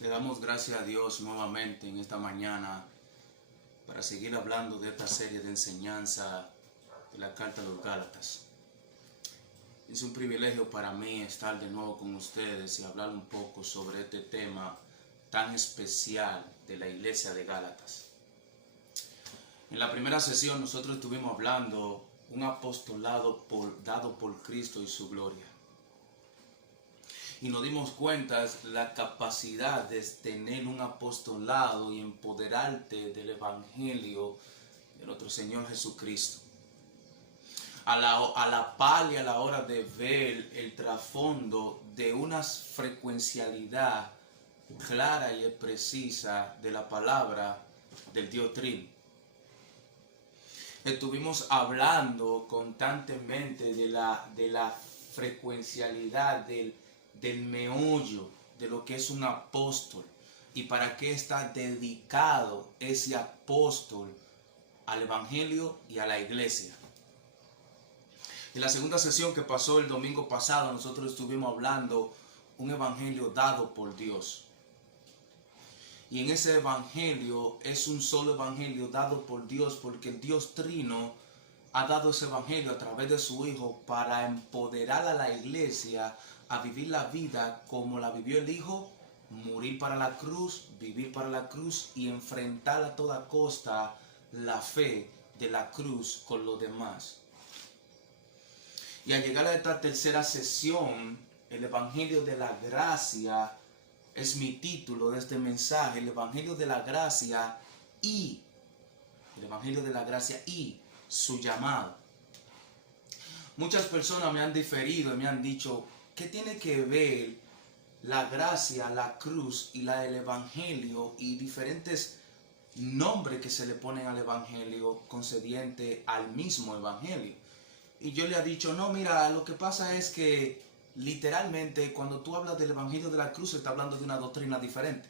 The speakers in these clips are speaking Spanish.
Le damos gracias a Dios nuevamente en esta mañana para seguir hablando de esta serie de enseñanza de la Carta a los Gálatas. Es un privilegio para mí estar de nuevo con ustedes y hablar un poco sobre este tema tan especial de la iglesia de Gálatas. En la primera sesión nosotros estuvimos hablando un apostolado dado por Cristo y su gloria. Y nos dimos cuenta la capacidad de tener un apostolado y empoderarte del Evangelio de nuestro Señor Jesucristo. A la par y a la hora de ver el trasfondo de una frecuencialidad clara y precisa de la palabra del Dios Trino. Estuvimos hablando constantemente de la frecuencialidad del meollo de lo que es un apóstol y para qué está dedicado ese apóstol al Evangelio y a la iglesia. En la segunda sesión que pasó el domingo pasado, nosotros estuvimos hablando un evangelio dado por Dios. Y en ese evangelio es un solo evangelio dado por Dios, porque el Dios Trino ha dado ese evangelio a través de su Hijo para empoderar a la iglesia a vivir la vida como la vivió el Hijo, morir para la cruz, vivir para la cruz y enfrentar a toda costa la fe de la cruz con los demás. Y al llegar a esta tercera sesión, el Evangelio de la Gracia es mi título de este mensaje, el Evangelio de la Gracia y su llamado. Muchas personas me han diferido y me han dicho, ¿qué tiene que ver la gracia, la cruz y el Evangelio y diferentes nombres que se le ponen al Evangelio concediente al mismo Evangelio? Y yo le he dicho, no, mira, lo que pasa es que literalmente cuando tú hablas del Evangelio de la cruz, está hablando de una doctrina diferente.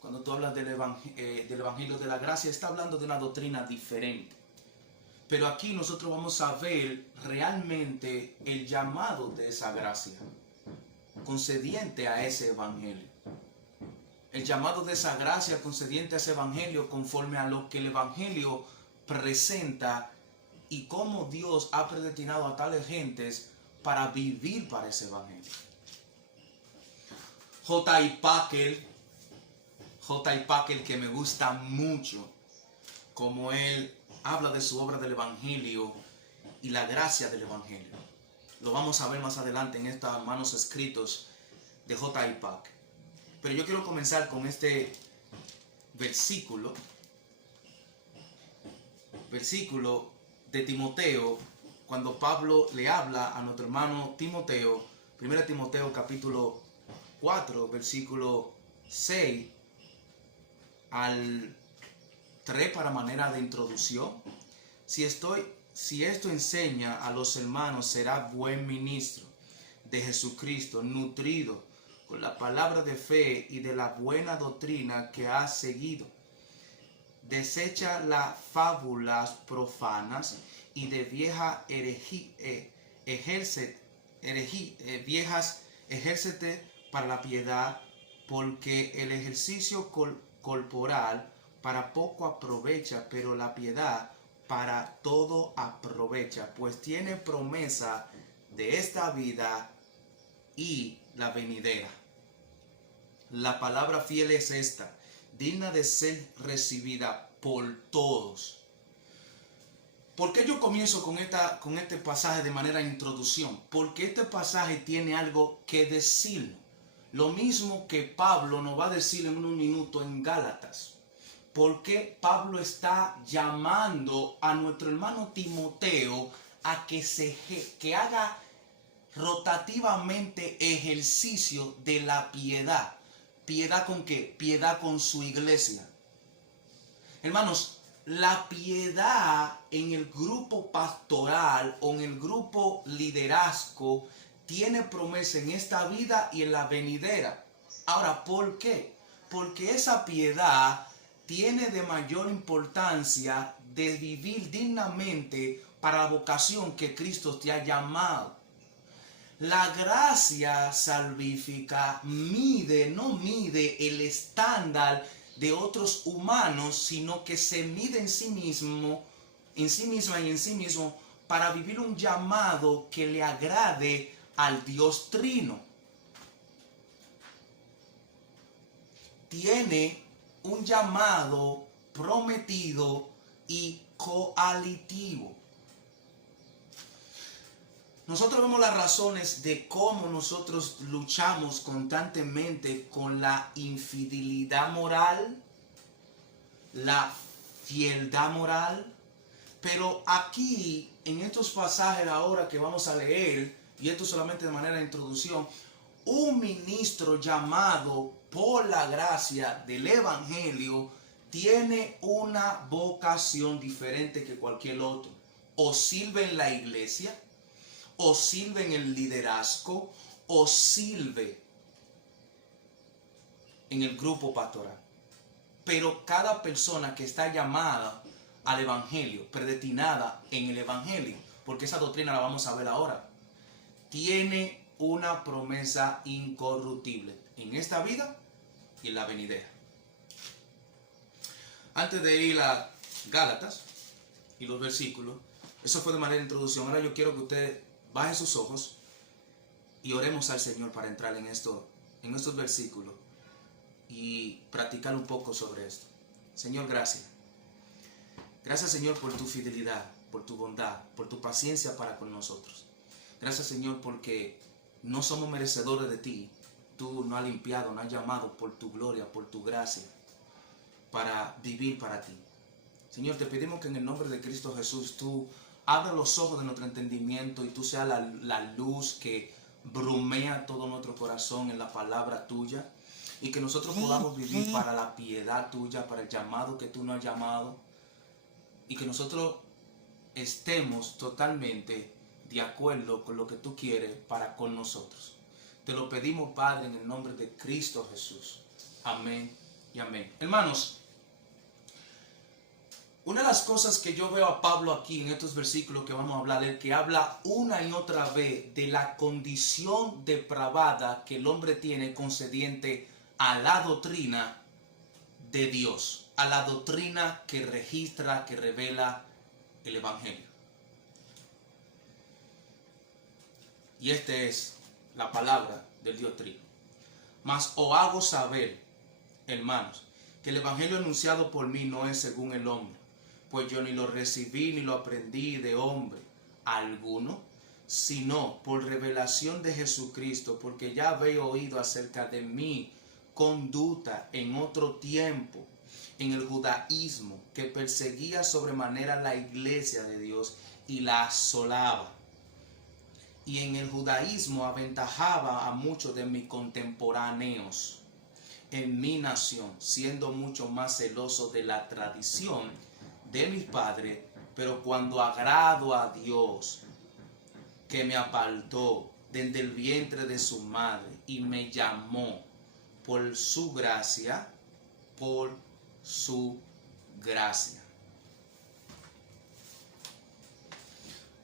Cuando tú hablas del Evangelio de la gracia, está hablando de una doctrina diferente. Pero aquí nosotros vamos a ver realmente el llamado de esa gracia, concediente a ese Evangelio. El llamado de esa gracia concediente a ese Evangelio conforme a lo que el Evangelio presenta y cómo Dios ha predestinado a tales gentes para vivir para ese evangelio. J.I. Packer, que me gusta mucho, como él habla de su obra del evangelio y la gracia del evangelio. Lo vamos a ver más adelante en estos manos escritos de J.I. Packer. Pero yo quiero comenzar con este versículo de Timoteo, cuando Pablo le habla a nuestro hermano Timoteo, 1 Timoteo capítulo 4, versículo 6 al 3 para manera de introducción. Si esto enseña a los hermanos, será buen ministro de Jesucristo, nutrido con la palabra de fe y de la buena doctrina que has seguido. Desecha las fábulas profanas y de viejas ejércete para la piedad, porque el ejercicio corporal para poco aprovecha, pero la piedad para todo aprovecha, pues tiene promesa de esta vida y la venidera. La palabra fiel es esta, digna de ser recibida por todos. ¿Por qué yo comienzo con este pasaje de manera de introducción? Porque este pasaje tiene algo que decir. Lo mismo que Pablo nos va a decir en un minuto en Gálatas. ¿Por qué Pablo está llamando a nuestro hermano Timoteo a que haga rotativamente ejercicio de la piedad? ¿Piedad con qué? Piedad con su iglesia. Hermanos, la piedad en el grupo pastoral o en el grupo liderazgo tiene promesa en esta vida y en la venidera. Ahora, ¿por qué? Porque esa piedad tiene de mayor importancia de vivir dignamente para la vocación que Cristo te ha llamado. La gracia salvífica no mide el estándar de otros humanos, sino que se mide en sí misma y en sí mismo para vivir un llamado que le agrade al Dios Trino. Tiene un llamado prometido y coalitivo. Nosotros vemos las razones de cómo nosotros luchamos constantemente con la infidelidad moral, la fieldad moral, pero aquí, en estos pasajes ahora que vamos a leer, y esto solamente de manera de introducción, un ministro llamado por la gracia del Evangelio tiene una vocación diferente que cualquier otro. O sirve en la iglesia, o sirve en el liderazgo, o sirve en el grupo pastoral. Pero cada persona que está llamada al Evangelio, predestinada en el Evangelio, porque esa doctrina la vamos a ver ahora, tiene una promesa incorruptible en esta vida y en la venidera. Antes de ir a Gálatas y los versículos, eso fue de manera de introducción. Ahora yo quiero que usted baje sus ojos y oremos al Señor para entrar en estos versículos y practicar un poco sobre esto. Señor, gracias. Gracias, Señor, por tu fidelidad, por tu bondad, por tu paciencia para con nosotros. Gracias, Señor, porque no somos merecedores de ti. Tú nos has limpiado, nos has llamado por tu gloria, por tu gracia, para vivir para ti. Señor, te pedimos que en el nombre de Cristo Jesús tú abra los ojos de nuestro entendimiento y tú seas la luz que brumea todo nuestro corazón en la palabra tuya, y que nosotros podamos vivir para la piedad tuya, para el llamado que tú nos has llamado, y que nosotros estemos totalmente de acuerdo con lo que tú quieres para con nosotros. Te lo pedimos, Padre, en el nombre de Cristo Jesús. Amén y amén. Hermanos, una de las cosas que yo veo a Pablo aquí en estos versículos que vamos a hablar es que habla una y otra vez de la condición depravada que el hombre tiene concediente a la doctrina de Dios, a la doctrina que registra, que revela el Evangelio. Y esta es la palabra del Dios Trino. Mas os hago saber, hermanos, que el Evangelio anunciado por mí no es según el hombre, pues yo ni lo recibí ni lo aprendí de hombre alguno, sino por revelación de Jesucristo, porque ya habéis oído acerca de mi conducta en otro tiempo en el judaísmo, que perseguía sobremanera la iglesia de Dios y la asolaba. Y en el judaísmo aventajaba a muchos de mis contemporáneos en mi nación, siendo mucho más celoso de la tradición de mis padres, pero cuando agrado a Dios, que me apartó desde el vientre de su madre y me llamó por su gracia, por su gracia.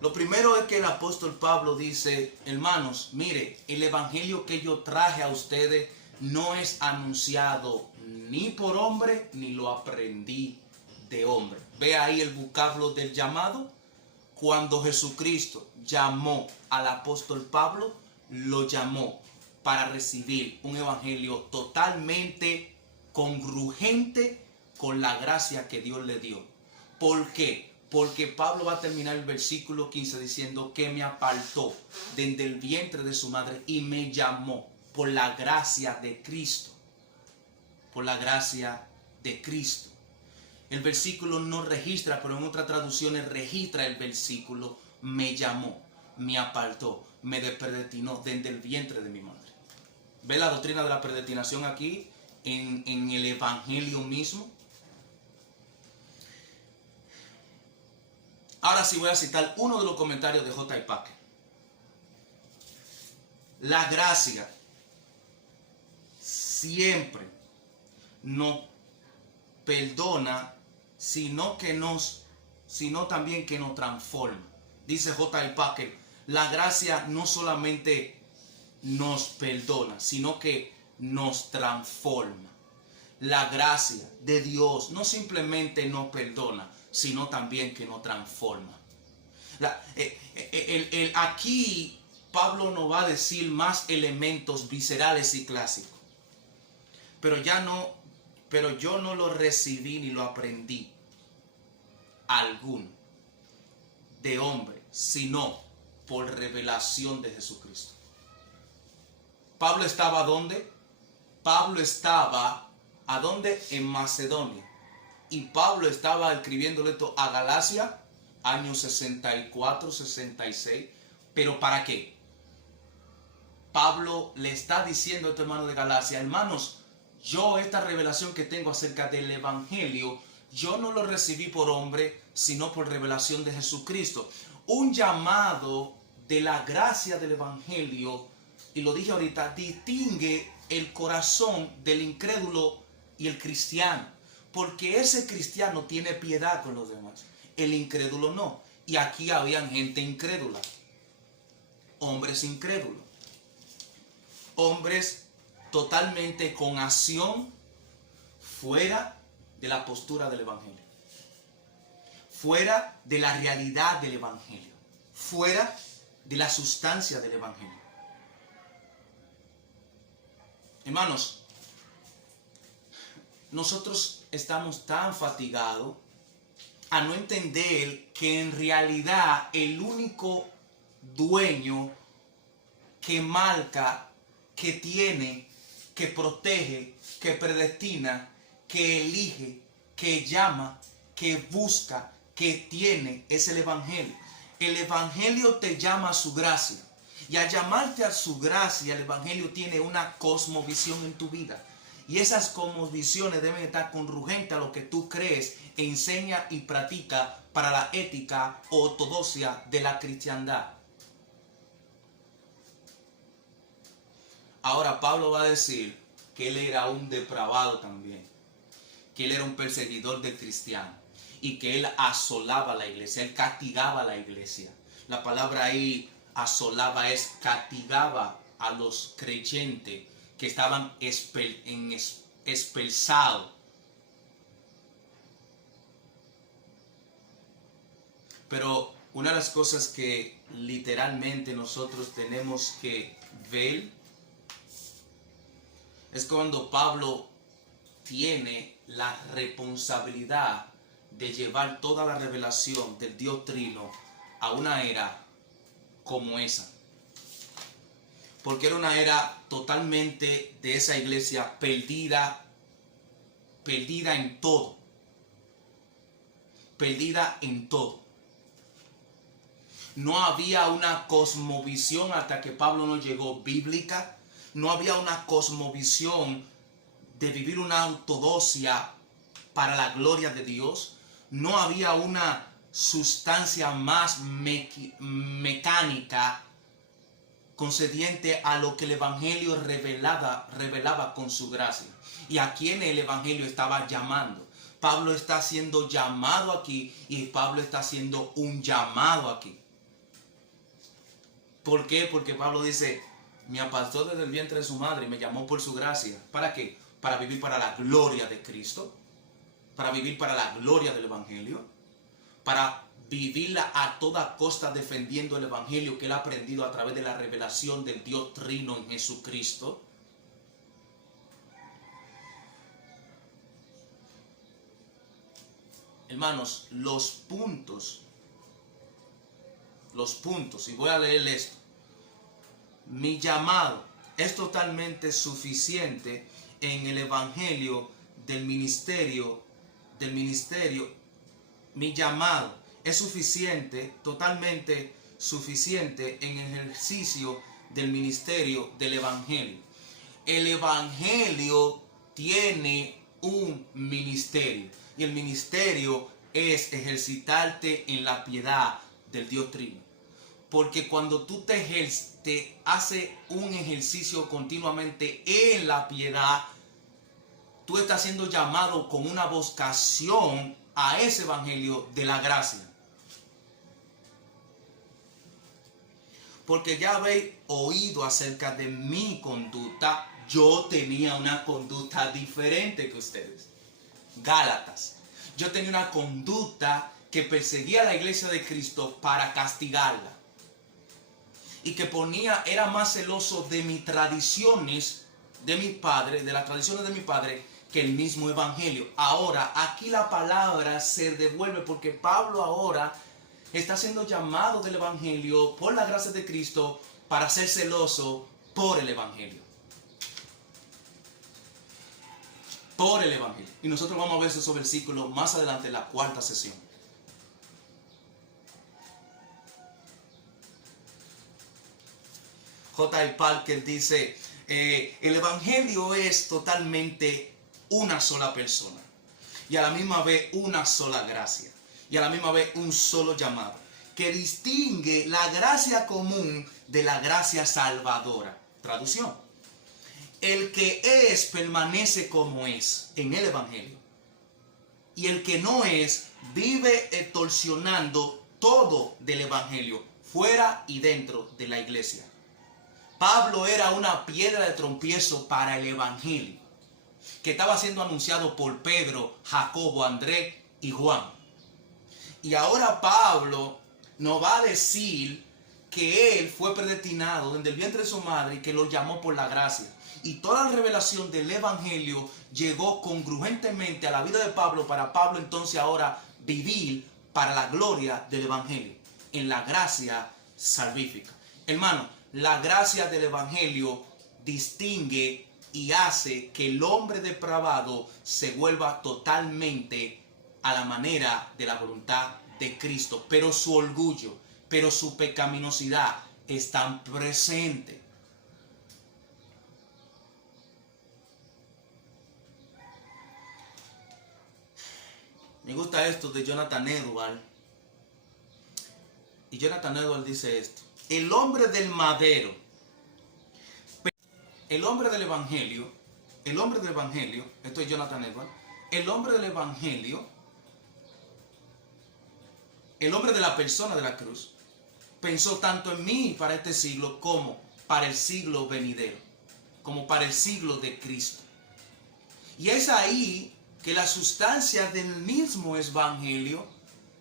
Lo primero es que el apóstol Pablo dice, hermanos, mire, el evangelio que yo traje a ustedes no es anunciado ni por hombre, ni lo aprendí de hombre. Ve ahí el vocablo del llamado. Cuando Jesucristo llamó al apóstol Pablo, lo llamó para recibir un evangelio totalmente congruente con la gracia que Dios le dio. ¿Por qué? Porque Pablo va a terminar el versículo 15 diciendo que me apartó desde el vientre de su madre y me llamó por la gracia de Cristo. Por la gracia de Cristo. El versículo no registra, pero en otras traducciones registra el versículo: me llamó, me apartó, me predestinó desde el vientre de mi madre. ¿Ve la doctrina de la predestinación aquí? en el evangelio mismo. Ahora sí voy a citar uno de los comentarios de J. Packer. La gracia siempre no perdona, sino también que nos transforma. Dice J. Packer, la gracia no solamente nos perdona, sino que nos transforma. La gracia de Dios no simplemente nos perdona, sino también que nos transforma. Aquí Pablo nos va a decir más elementos viscerales y clásicos. Pero yo no lo recibí ni lo aprendí alguno de hombre, sino por revelación de Jesucristo. Pablo estaba ¿dónde? Pablo estaba ¿a dónde? En Macedonia. Y Pablo estaba escribiéndole esto a Galacia, años 64, 66. ¿Pero para qué? Pablo le está diciendo a este hermano de Galacia, hermanos, yo esta revelación que tengo acerca del evangelio, yo no lo recibí por hombre, sino por revelación de Jesucristo. Un llamado de la gracia del evangelio, y lo dije ahorita, distingue el corazón del incrédulo y el cristiano. Porque ese cristiano tiene piedad con los demás, el incrédulo no. Y aquí habían gente incrédula, hombres incrédulos, hombres totalmente con acción fuera de la postura del evangelio, fuera de la realidad del evangelio, fuera de la sustancia del evangelio. Hermanos, nosotros estamos tan fatigados a no entender que en realidad el único dueño que marca, que tiene, que protege, que predestina, que elige, que llama, que busca, que tiene, es el evangelio. El evangelio te llama a su gracia. Y al llamarte a su gracia, el evangelio tiene una cosmovisión en tu vida. Y esas cosmovisiones deben estar congruentes a lo que tú crees, enseña y practica para la ética o ortodoxia de la cristiandad. Ahora Pablo va a decir que él era un depravado también, que él era un perseguidor de cristianos y que él asolaba la iglesia, él castigaba la iglesia. La palabra ahí asolaba es castigaba a los creyentes que estaban expulsados. Pero una de las cosas que literalmente nosotros tenemos que ver es cuando Pablo tiene la responsabilidad de llevar toda la revelación del Dios Trino a una era como esa. Porque era una era totalmente de esa iglesia perdida en todo. Perdida en todo. No había una cosmovisión hasta que Pablo no llegó bíblica. No había una cosmovisión de vivir una ortodoxia para la gloria de Dios. No había una sustancia más mecánica concediente a lo que el evangelio revelaba con su gracia. Y a quien el evangelio estaba llamando. Pablo está siendo llamado aquí y Pablo está haciendo un llamado aquí. ¿Por qué? Porque Pablo dice, me apartó desde el vientre de su madre y me llamó por su gracia. ¿Para qué? Para vivir para la gloria de Cristo, para vivir para la gloria del evangelio, para vivirla a toda costa defendiendo el evangelio que él ha aprendido a través de la revelación del Dios Trino en Jesucristo. Hermanos, los puntos, y voy a leer esto. Mi llamado es totalmente suficiente en el evangelio del ministerio. Mi llamado es suficiente, totalmente suficiente en el ejercicio del ministerio del evangelio. El evangelio tiene un ministerio. Y el ministerio es ejercitarte en la piedad del Dios Trino. Porque cuando tú te haces un ejercicio continuamente en la piedad, tú estás siendo llamado con una vocación a ese evangelio de la gracia. Porque ya habéis oído acerca de mi conducta. Yo tenía una conducta diferente que ustedes. Gálatas. Yo tenía una conducta que perseguía a la iglesia de Cristo para castigarla. Y que era más celoso de mis tradiciones de mi padre, de las tradiciones de mi padre, que el mismo evangelio. Ahora, aquí la palabra se devuelve porque Pablo ahora está siendo llamado del evangelio por la gracia de Cristo para ser celoso por el evangelio. Por el evangelio. Y nosotros vamos a ver esos versículos más adelante en la cuarta sesión. J. Parker dice, el evangelio es totalmente una sola persona y a la misma vez una sola gracia y a la misma vez un solo llamado que distingue la gracia común de la gracia salvadora. Traducción: el que es permanece como es en el evangelio, y el que no es vive extorsionando todo del evangelio fuera y dentro de la iglesia. Pablo era una piedra de tropiezo para el evangelio que estaba siendo anunciado por Pedro, Jacobo, Andrés y Juan. Y ahora Pablo nos va a decir que él fue predestinado desde el vientre de su madre y que lo llamó por la gracia. Y toda la revelación del evangelio llegó congruentemente a la vida de Pablo, para Pablo entonces ahora vivir para la gloria del evangelio, en la gracia salvífica. Hermano, la gracia del evangelio distingue y hace que el hombre depravado se vuelva totalmente a la manera de la voluntad de Cristo. Pero su orgullo, pero su pecaminosidad están presentes. Me gusta esto de Jonathan Edwards. Y Jonathan Edwards dice esto: el hombre del madero, el hombre del evangelio, esto es Jonathan Edwards, el hombre del evangelio, el hombre de la persona de la cruz, pensó tanto en mí para este siglo como para el siglo venidero, como para el siglo de Cristo. Y es ahí que la sustancia del mismo evangelio,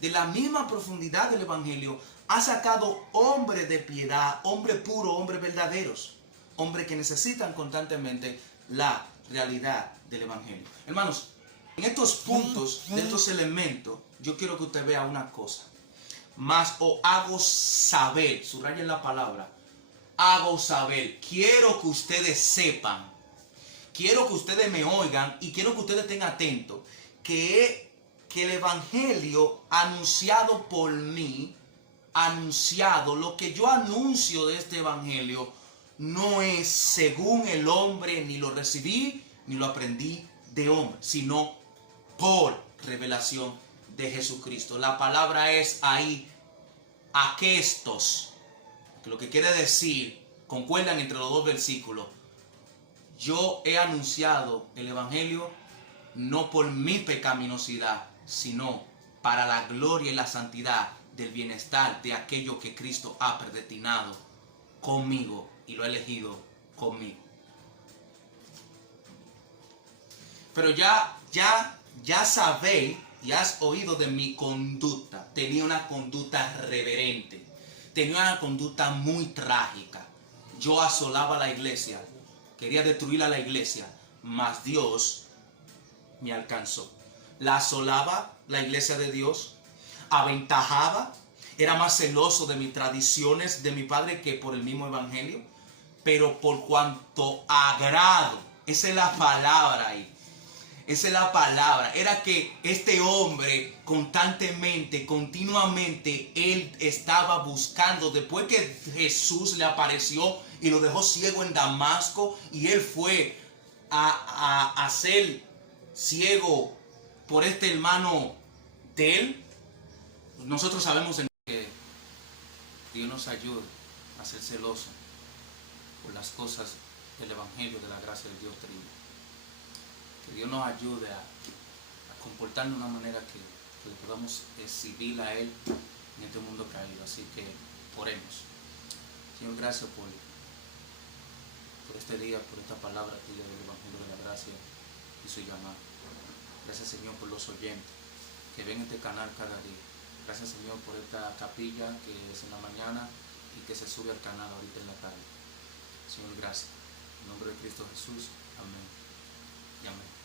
de la misma profundidad del evangelio, ha sacado hombres de piedad, hombres puros, hombres verdaderos, hombres que necesitan constantemente la realidad del evangelio. Hermanos, en estos puntos, de estos elementos, yo quiero que usted vea una cosa. Más o hago saber, subrayen la palabra, hago saber, quiero que ustedes sepan, quiero que ustedes me oigan y quiero que ustedes estén atentos, que el evangelio anunciado por mí, lo que yo anuncio de este evangelio, no es según el hombre, ni lo recibí, ni lo aprendí de hombre, sino por revelación de Jesucristo. La palabra es ahí, aquestos, que lo que quiere decir, concuerdan entre los dos versículos. Yo he anunciado el evangelio no por mi pecaminosidad, sino para la gloria y la santidad del bienestar de aquello que Cristo ha predestinado conmigo y lo ha elegido conmigo. Pero ya sabéis y has oído de mi conducta. Tenía una conducta reverente, tenía una conducta muy trágica. Yo asolaba la iglesia, quería destruir a la iglesia, mas Dios me alcanzó. La asolaba la iglesia de Dios, aventajaba, era más celoso de mis tradiciones de mi padre que por el mismo evangelio, pero por cuanto agrado, esa es la palabra ahí, esa es la palabra, era que este hombre constantemente, continuamente, él estaba buscando, después que Jesús le apareció y lo dejó ciego en Damasco, y él fue a ser ciego por este hermano de él. Nosotros sabemos que Dios nos ayude a ser celosos por las cosas del Evangelio, de la gracia del Dios Trino. Que Dios nos ayude a comportarnos de una manera que le podamos exhibir a Él en este mundo caído. Así que oremos. Señor, gracias por este día, por esta palabra tuya del Evangelio de la gracia y su llamada. Gracias, Señor, por los oyentes que ven este canal cada día. Gracias, Señor, por esta capilla que es en la mañana y que se sube al canal ahorita en la tarde. Señor, gracias. En nombre de Cristo Jesús. Amén y amén.